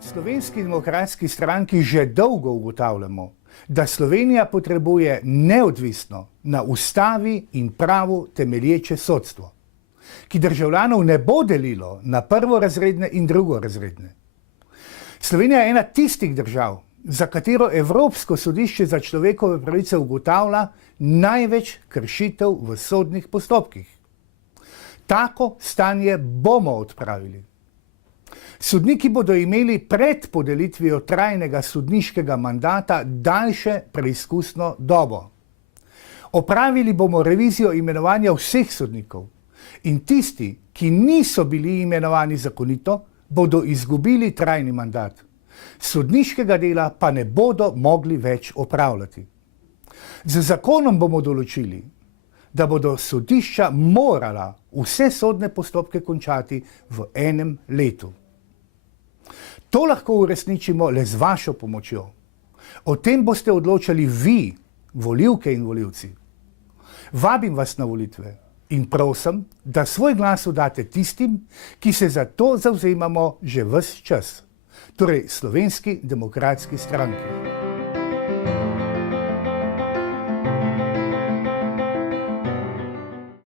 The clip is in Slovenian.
Slovenski demokratski stranki že dolgo ugotavljamo, da Slovenija potrebuje neodvisno, na ustavi in pravu temelječe sodstvo, ki državljanov ne bo delilo na prvorazredne in drugorazredne. Slovenija je ena tistih držav, za katero Evropsko sodišče za človekove pravice ugotavlja največ kršitev v sodnih postopkih. Tako stanje bomo odpravili. Sodniki bodo imeli pred podelitvijo trajnega sodniškega mandata daljše preizkusno dobo. Opravili bomo revizijo imenovanja vseh sodnikov in tisti, ki niso bili imenovani zakonito, bodo izgubili trajni mandat. Sodniškega dela pa ne bodo mogli več opravljati. Z zakonom bomo določili, da bodo sodišča morala vse sodne postopke končati v enem letu. To lahko uresničimo le z vašo pomočjo. O tem boste odločali vi, volivke in volivci. Vabim vas na volitve in prosim, da svoj glas oddate tistim, ki se za to zavzemamo že ves čas, torej Slovenski demokratski stranki.